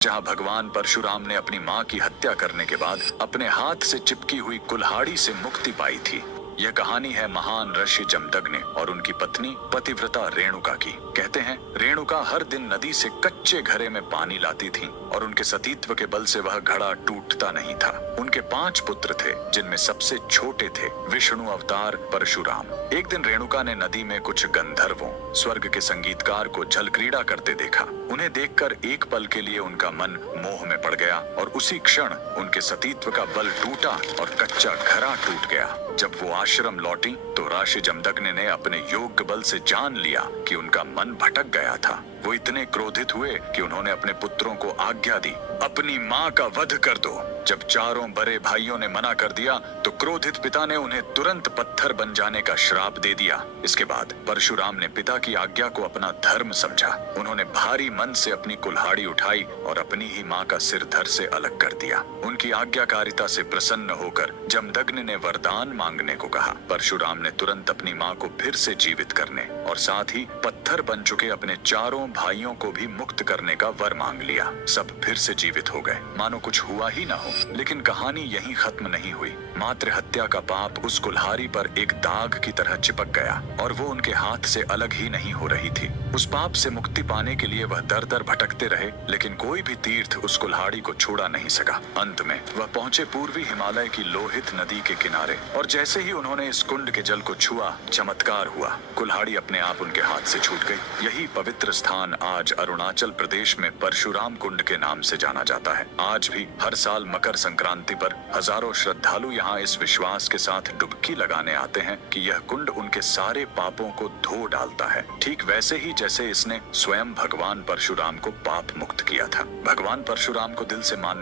जहां भगवान परशुराम ने अपनी मां की हत्या करने के बाद अपने हाथ से चिपकी हुई कुल्हाड़ी से मुक्ति पाई थी। यह कहानी है महान ऋषि जमदग्नि और उनकी पत्नी पतिव्रता रेणुका की। कहते हैं रेणुका हर दिन नदी से कच्चे घड़े में पानी लाती थी और उनके सतीत्व के बल से वह घड़ा टूटता नहीं था। उनके 5 पुत्र थे, जिनमें सबसे छोटे थे विष्णु अवतार परशुराम। एक दिन रेणुका ने नदी में कुछ गंधर्वों, स्वर्ग के संगीतकार को जल क्रीड़ा करते देखा। उन्हें देखकर एक पल के लिए उनका मन मोह में पड़ गया और उसी क्षण उनके सतीत्व का बल टूटा और कच्चा घड़ा टूट गया। जब वो आश्रम लौटी तो ऋषि जमदग्नि ने अपने योग बल से जान लिया कि उनका मन भटक गया था। वो इतने क्रोधित हुए कि उन्होंने अपने पुत्रों को आज्ञा दी, अपनी मां का वध कर दो। जब चारों बड़े भाइयों ने मना कर दिया तो क्रोधित पिता ने उन्हें तुरंत पत्थर बन जाने का श्राप दे दिया। इसके बाद परशुराम ने पिता की आज्ञा को अपना धर्म समझा। उन्होंने भारी मन से अपनी कुल्हाड़ी उठाई और अपनी ही मां का सिर धड़ से अलग कर दिया। उनकी आज्ञाकारिता से प्रसन्न होकर जमदग्नि ने वरदान मांगने को कहा। परशुराम ने तुरंत अपनी मां को फिर से जीवित करने और साथ ही पत्थर बन चुके अपने चारों भाइयों को भी मुक्त करने का वर मांग लिया। सब फिर से जीवित हो गए, मानो कुछ हुआ ही ना हो। लेकिन कहानी यहीं खत्म नहीं हुई। मातृ हत्या का पाप उस कुल्हाड़ी पर एक दाग की तरह चिपक गया और वो उनके हाथ से अलग ही नहीं हो रही थी। उस पाप से मुक्ति पाने के लिए वह दर दर भटकते रहे, लेकिन कोई भी तीर्थ उस कुल्हाड़ी को छुड़ा नहीं सका। अंत में वह पहुंचे पूर्वी हिमालय की लोहित नदी के किनारे और जैसे ही उन्होंने इस कुंड के जल को छुआ, चमत्कार हुआ। कुल्हाड़ी अपने आप उनके हाथ से छूट गई। यही पवित्र स्थान आज अरुणाचल प्रदेश में परशुराम कुंड के नाम से जाना जाता है। आज भी हर साल मकर संक्रांति पर हजारों श्रद्धालु यहाँ इस विश्वास के साथ डुबकी लगाने आते हैं कि यह कुंड उनके सारे पापों को धो डालता है, ठीक वैसे ही जैसे इसने स्वयं भगवान परशुराम को पाप मुक्त किया था। भगवान परशुराम को दिल से मान